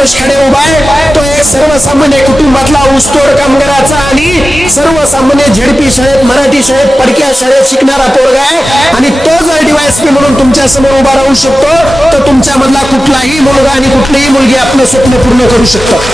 संतोष खडे उभा आहे, तो एक सर्वसामान्य कुटुंबातला ऊसतोड कामगाराचा आणि सर्वसामान्य झेडपी शाळेत, मराठी शाळेत, पडक्या शाळेत शिकणारा पोरगा आहे. आणि तो जर डीवायएसपी म्हणून तुमच्या समोर उभा राहू शकतो, तर तुमच्या मधला कुठलाही मुलगा आणि कुठलीही मुलगी आपलं स्वप्न पूर्ण करू शकतो.